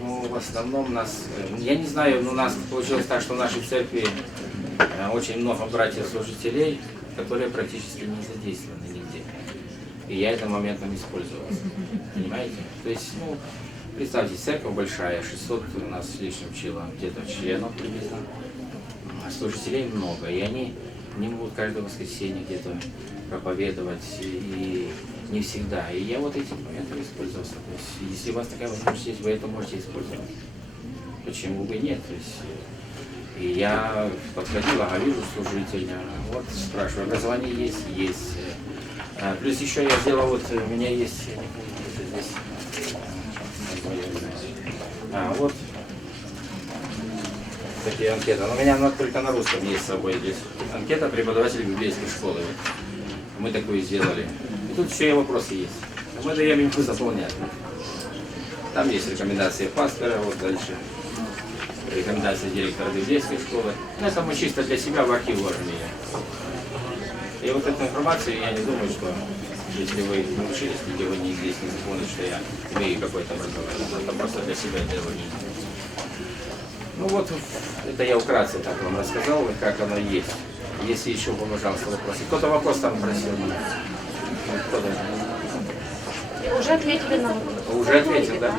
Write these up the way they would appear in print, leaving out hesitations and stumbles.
Ну, в основном нас, я не знаю, но у нас получилось так, что в нашей церкви очень много братьев-служителей, которые практически не задействованы нигде. И я этим моментом использовался. Понимаете? То есть, ну, представьте, церковь большая, 600 у нас с лишним где-то членов приблизно, а служителей много, и они не могут каждое воскресенье где-то проповедовать, и не всегда. И я вот этим моментом использовался. То есть, если у вас такая возможность есть, вы это можете использовать. Почему бы нет? То есть, и я подходил, вижу служителя, вот спрашиваю, образование есть? Есть. Плюс еще я сделал, вот у меня есть здесь, вот такие анкеты. Но у меня только на русском есть с собой здесь. Анкета преподавателей библейской школы. Мы такую сделали. И тут еще и вопросы есть. Мы даем им заполнять. Там есть рекомендации пастора, вот дальше. Рекомендации директора библейской школы. Ну, это мы чисто для себя в архив ложим ее. И вот эту информацию, я не думаю, что если вы не учились, где вы здесь не заполните, что я имею какое-то образование. Это просто для себя делаю. Ну вот, это я вкратце так вам рассказал, как оно есть. Если еще, пожалуйста, вопросы. Кто-то вопрос там просил. Уже ответили на вопрос. Уже ответил, да?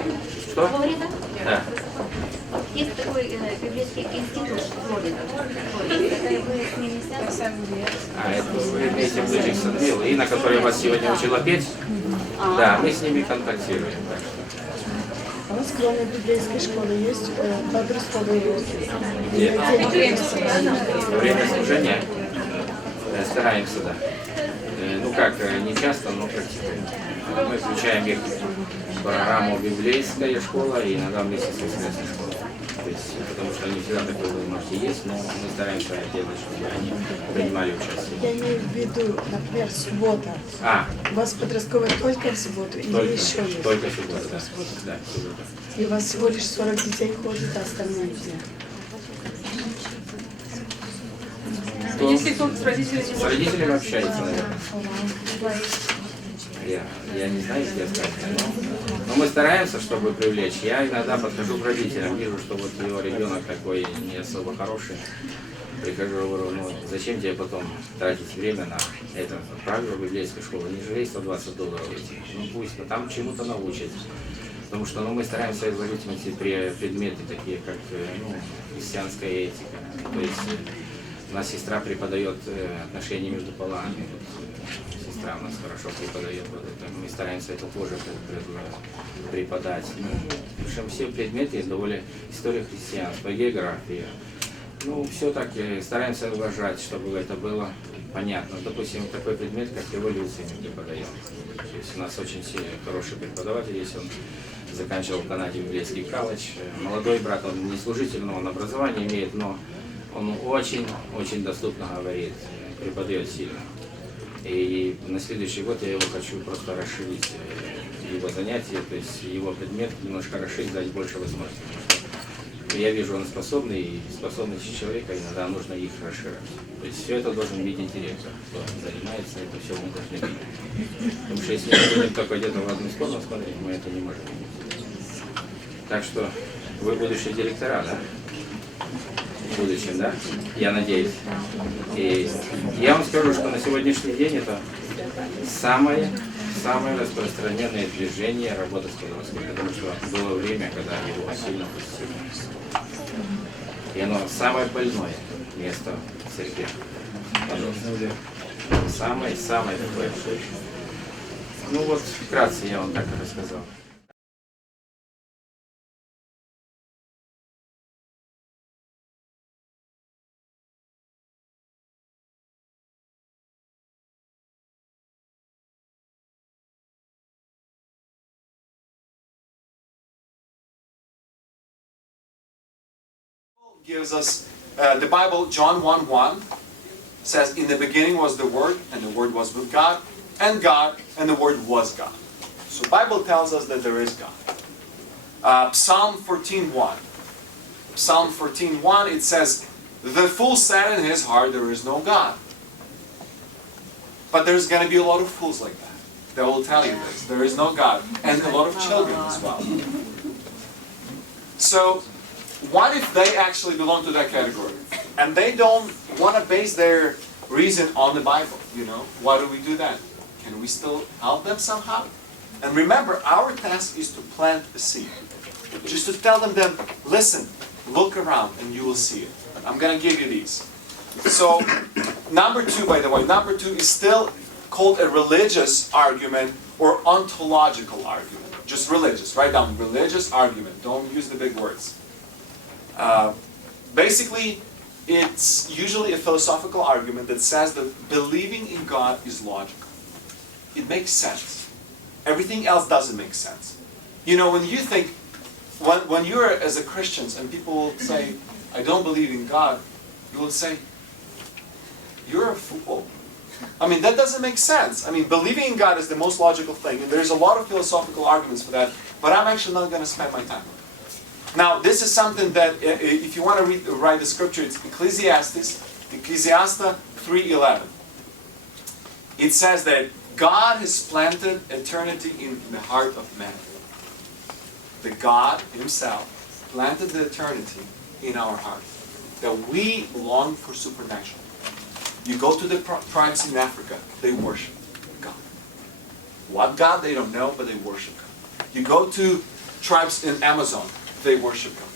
Что? Флорида? Да. Есть такой библейский институт Флорида. Это вы с ними связаны? Это вы вместе в Джексонвилл, и на которой вас сегодня учила петь. Да, мы с ними контактируем. А у вас кроме библейской школы есть подростковый? Нет. Время служения стараемся, да. Ну как, не часто, но практикуем. Мы включаем их в программу библейская школа и иногда вместе с воскресной школой. То есть, потому что не всегда такой возможности есть, но мы стараемся делать, чтобы они принимали участие. Я имею в виду, например, суббота. У вас подростковая только в субботу или еще есть? Только в субботу, да. Да, суббота. И у вас всего лишь 40 детей ходит, а остальные где? Если кто-то с родителями... С родителями общается, наверное. Я не знаю, если я сказать, но мы стараемся, чтобы привлечь. Я иногда подхожу к родителям, вижу, что вот его ребенок такой не особо хороший. Прихожу и говорю, ну зачем тебе потом тратить время на это? Отправлю в библейскую школу, не жалей $120 эти. Ну пусть, там чему-то научат. Потому что мы стараемся изложить эти предметы, такие как христианская этика. То есть у нас сестра преподает отношения между полами. Сестра у нас хорошо преподает вот это. Мы стараемся это тоже преподать. Причем все предметы довольно история христианства, география. Ну, все так стараемся уважать, чтобы это было понятно. Допустим, такой предмет, как эволюция, мы преподаем. То есть у нас очень хороший преподаватель, если он заканчивал в Канаде библейский колледж. Молодой брат, он не служитель, но он образование имеет, но он очень доступно говорит, преподает сильно. И на следующий год я его хочу просто расширить, его занятия, то есть его предмет немножко расширить, дать больше возможностей. Я вижу, он способный, и способности человека иногда нужно их расширять. То есть все это должен видеть директор, кто занимается, это все мы должны видеть. Потому что если мы будем только где-то в одну сторону смотреть, мы это не можем видеть. Так что вы будущие директора, да? В будущем, да? Я надеюсь. И я вам скажу, что на сегодняшний день это самое распространенное движение работы с подростками, потому что было время, когда его сильно пустили. И оно самое больное место в церкви. Самое такое. Ну вот, вкратце я вам так и рассказал. Gives us the Bible, John 1:1 says, in the beginning was the Word, and the Word was with God, and the Word was God. So Bible tells us that there is God. Psalm 14:1. Psalm 14:1, it says, the fool said in his heart, there is no God. But there's going to be a lot of fools like that. They will tell you this. There is no God. And a lot of children as well. So what if they actually belong to that category? And they don't want to base their reason on the Bible, you know? Why do we do that? Can we still help them somehow? And remember, our task is to plant the seed. Just to tell them, listen, look around and you will see it. I'm going to give you these. So, number 2, by the way, number 2 is still called a religious argument or ontological argument. Just religious. Write down religious argument. Don't use the big words. Basically, it's usually a philosophical argument that says that believing in God is logical. It makes sense. Everything else doesn't make sense. You know, when you think, when you're as a Christian and people will say, I don't believe in God, you will say, you're a fool. I mean, that doesn't make sense. I mean, believing in God is the most logical thing, and there's a lot of philosophical arguments for that, but I'm actually not going to spend my time on it. Now, this is something that, if you want to write the scripture, it's Ecclesiastes 3:11. It says that God has planted eternity in the heart of man. That God Himself planted the eternity in our heart. That we long for supernatural. You go to the tribes in Africa, they worship God. What God, they don't know, but they worship God. You go to tribes in Amazon, they worship God.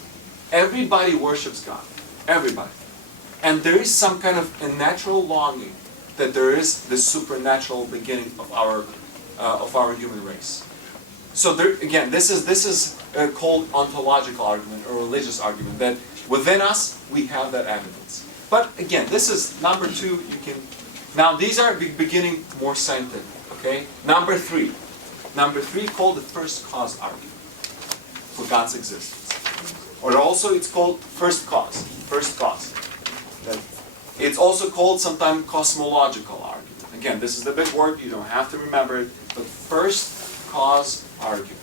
Everybody worships God. Everybody. And there is some kind of a natural longing that there is the supernatural beginning of our human race. So there, again, this is called ontological argument or religious argument, that within us we have that evidence. But again, this is number 2. You can now these are beginning more scientific. Okay. Number 3 called the first cause argument for God's existence, or also it's called first cause. First cause. It's also called sometimes cosmological argument. Again, this is the big word. You don't have to remember it. But first cause argument.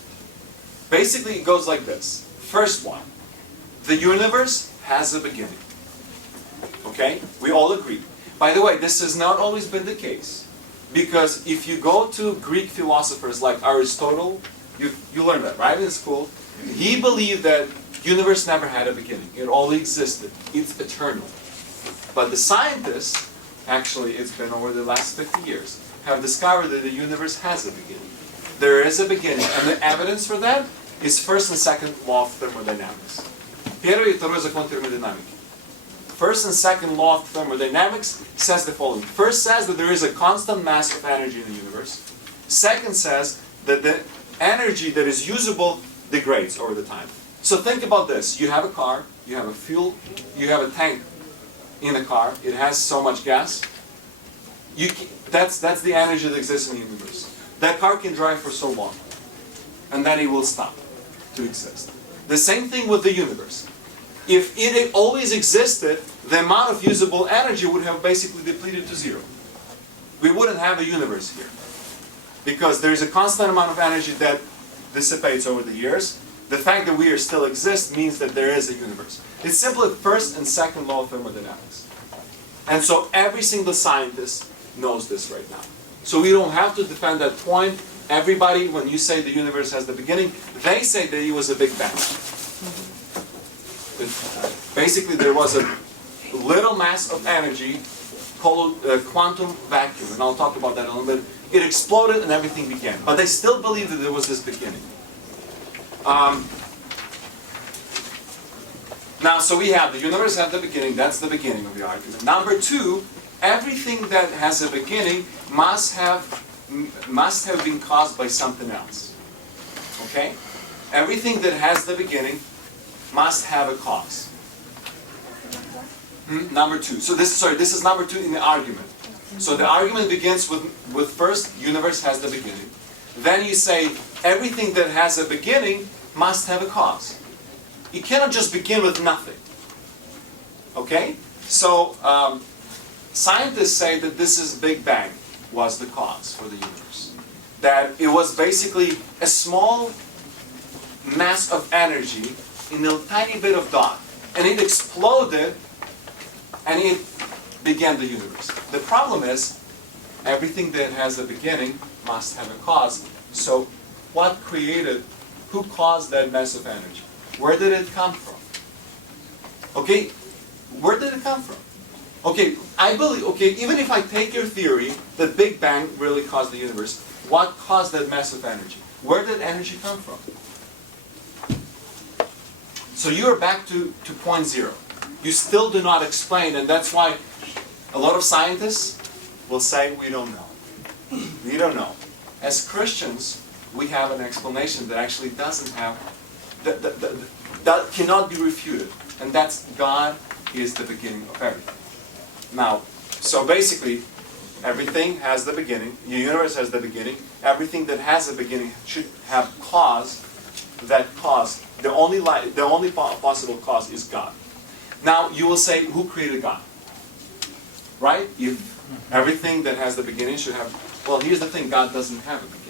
Basically, it goes like this. First one, the universe has a beginning. Okay? We all agree. By the way, this has not always been the case. Because if you go to Greek philosophers like Aristotle, you learned that, right, in school. He believed that universe never had a beginning. It always existed. It's eternal. But the scientists, actually it's been over the last 50 years, have discovered that the universe has a beginning. There is a beginning. And the evidence for that is first and second law of thermodynamics. Первый и второй закон термодинамики. First and second law of thermodynamics says the following. First says that there is a constant mass of energy in the universe. Second says that the energy that is usable degrades over the time. So think about this. You have a car, you have a fuel, you have a tank in a car. It has so much gas. That's the energy that exists in the universe. That car can drive for so long, and then it will stop to exist. The same thing with the universe. If it always existed, the amount of usable energy would have basically depleted to zero. We wouldn't have a universe here. Because there is a constant amount of energy that dissipates over the years. The fact that we still exist means that there is a universe. It's simply first and second law of thermodynamics. And so every single scientist knows this right now. So we don't have to defend that point. Everybody, when you say the universe has the beginning, they say that it was a big bang. Basically, there was a little mass of energy called quantum vacuum, and I'll talk about that in a little bit. It exploded and everything began. But they still believe that there was this beginning. Now, so we have the universe at the beginning. That's the beginning of the argument. Number 2, everything that has a beginning must have been caused by something else. Okay? Everything that has the beginning must have a cause. Number 2. So this is number 2 in the argument. So the argument begins with first, universe has the beginning. Then you say everything that has a beginning must have a cause. You cannot just begin with nothing. Okay? So scientists say that this is Big Bang was the cause for the universe. That it was basically a small mass of energy in a tiny bit of dot. And it exploded and it began the universe. The problem is, everything that has a beginning must have a cause. So who caused that mass of energy? Where did it come from? Okay, where did it come from? Okay, I believe, okay, even if I take your theory that Big Bang really caused the universe, what caused that massive energy? Where did energy come from? So you are back to point zero. You still do not explain, and that's why a lot of scientists will say, we don't know. We don't know. As Christians, we have an explanation that actually doesn't have, that cannot be refuted. And that's God is the beginning of everything. Now, so basically, everything has the beginning. The universe has the beginning. Everything that has a beginning should have cause. That cause, the only possible cause is God. Now, you will say, who created God? Right? If everything that has the beginning should have... Well, here's the thing. God doesn't have a beginning.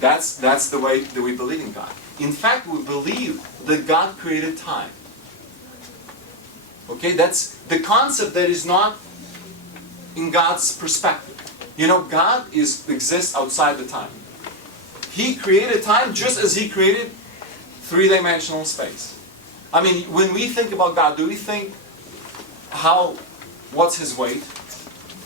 That's the way that we believe in God. In fact, we believe that God created time. Okay? That's the concept that is not in God's perspective. You know, God exists outside the time. He created time just as He created three-dimensional space. I mean, when we think about God, do we think what's His weight?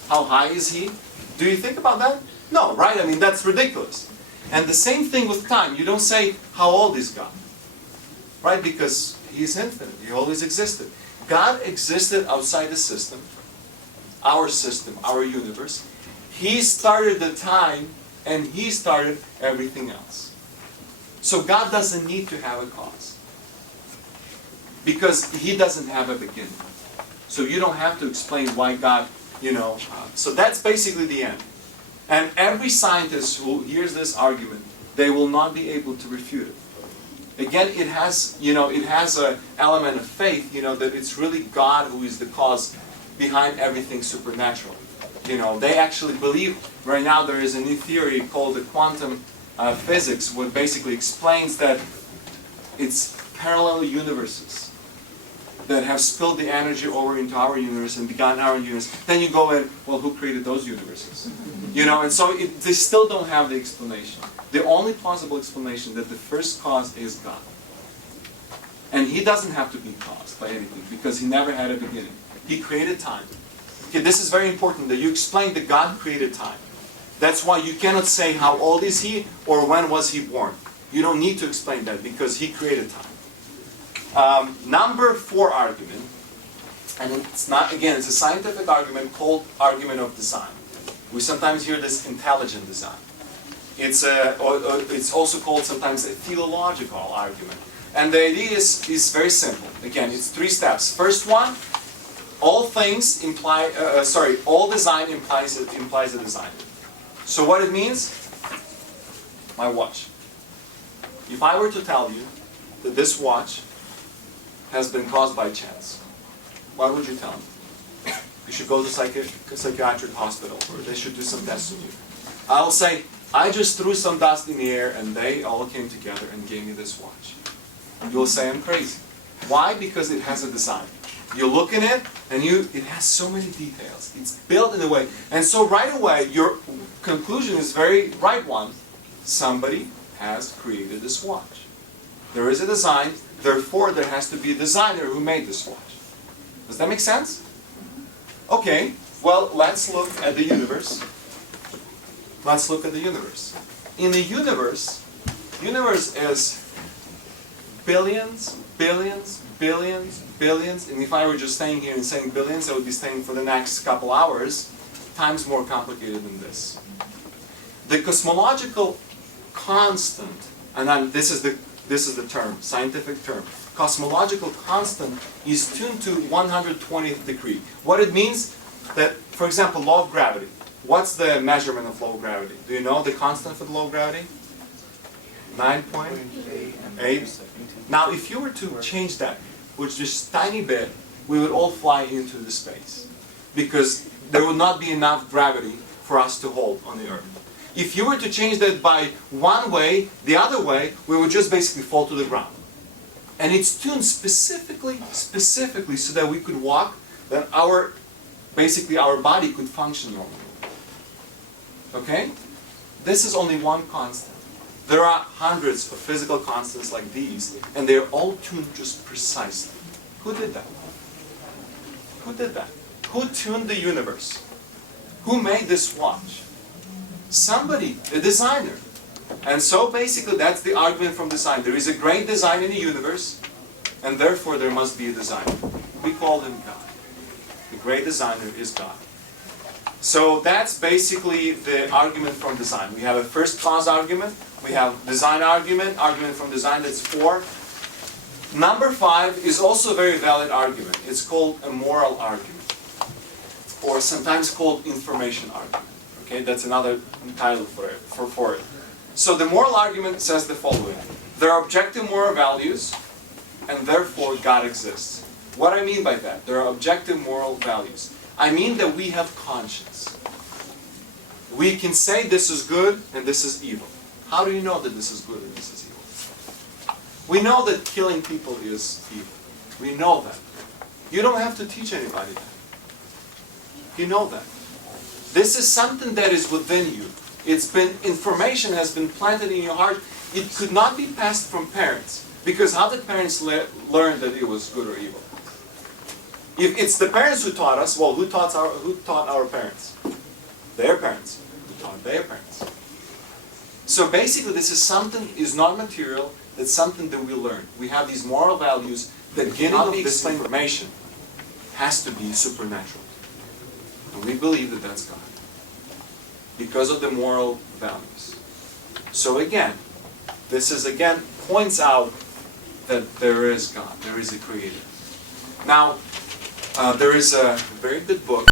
How high is He? Do you think about that? No, right? I mean, that's ridiculous. And the same thing with time. You don't say, how old is God? Right? Because He's infinite. He always existed. God existed outside the system, our universe. He started the time, and He started everything else. So God doesn't need to have a cause. Because He doesn't have a beginning. So you don't have to explain why God, so that's basically the end. And every scientist who hears this argument, they will not be able to refute it. Again, it has an element of faith, that it's really God who is the cause behind everything supernatural. They actually believe, right now there is a new theory called the quantum physics, what basically explains that it's parallel universes that have spilled the energy over into our universe and begun our universe. Then you go in, well, who created those universes? And so they still don't have the explanation. The only plausible explanation that the first cause is God. And He doesn't have to be caused by anything because He never had a beginning. He created time. Okay, this is very important that you explain that God created time. That's why you cannot say how old is He or when was He born. You don't need to explain that because He created time. Number 4 argument, and it's not, again, it's a scientific argument called argument of design. We sometimes hear this intelligent design. It's also called sometimes a theological argument. And the idea is very simple. Again, it's 3 steps. First one, all design implies a design. So what it means? My watch. If I were to tell you that this watch has been caused by chance, what would you tell me? You should go to psychiatric hospital, or they should do some tests on you. I'll say, I just threw some dust in the air and they all came together and gave me this watch. You'll say I'm crazy. Why? Because it has a design. You look in it and it has so many details. It's built in a way. And so right away, your conclusion is very right one. Somebody has created this watch. There is a design, therefore there has to be a designer who made this watch. Does that make sense? Okay, well, let's look at the universe. Let's look at the universe. In the universe is billions, billions, billions, billions, and if I were just staying here and saying billions, I would be staying for the next couple hours. Time's more complicated than this. The cosmological constant, and this is the term, scientific term. Cosmological constant is tuned to 120th degree. What it means that, for example, law of gravity. What's the measurement of law of gravity? Do you know the constant for the law of gravity? 9.8. Now, if you were to change that with just a tiny bit, we would all fly into the space. Because there would not be enough gravity for us to hold on the Earth. If you were to change that by one way, the other way, we would just basically fall to the ground. And it's tuned specifically so that we could walk, that our body could function normally. Okay? This is only one constant. There are hundreds of physical constants like these, and they're all tuned just precisely. Who did that? Who did that? Who tuned the universe? Who made this watch? Somebody, a designer. And so basically that's the argument from design. There is a great design in the universe, and therefore there must be a designer. We call him God. The great designer is God. So that's basically the argument from design. We have a first cause argument, we have design argument from design, that's 4. Number 5 is also a very valid argument. It's called a moral argument, or sometimes called information argument. Okay, that's another title for it. So the moral argument says the following. There are objective moral values, and therefore God exists. What I mean by that? There are objective moral values. I mean that we have conscience. We can say this is good and this is evil. How do you know that this is good and this is evil? We know that killing people is evil. We know that. You don't have to teach anybody that. You know that. This is something that is within you. Information has been planted in your heart. It could not be passed from parents. Because how did parents learn that it was good or evil? If it's the parents who taught us, well, who taught our parents? Their parents. Who taught their parents? So basically this is something, is not material, it's something that we learn. We have these moral values that cannot be explained. Information has to be supernatural. And we believe that that's God. Because of the moral values. So again, this is again points out that there is God, there is a Creator. Now, there is a very good book